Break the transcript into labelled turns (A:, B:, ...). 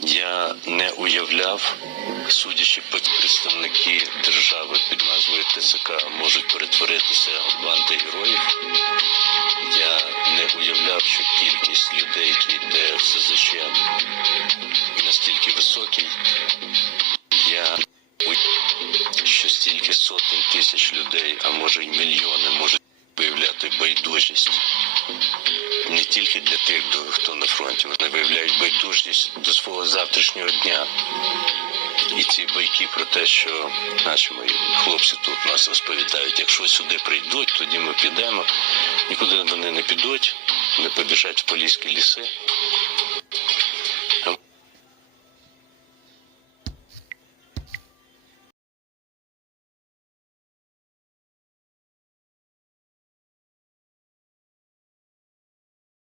A: Я не уявляв, судячи представники держави під назвою ТЦК можуть перетворитися в банди героїв. Я не уявляв, що кількість людей, які йде в СЗЧ, настільки високий. Я що стільки сотень тисяч людей, а може й мільйони, можуть виявляти байдужість тільки для тих, хто на фронті, вони виявляють байдужість до свого завтрашнього дня. І ці байки про те, що наші мої хлопці тут нас розповідають, якщо сюди прийдуть, тоді ми підемо. Нікуди вони не підуть, не побіжать в поліські ліси.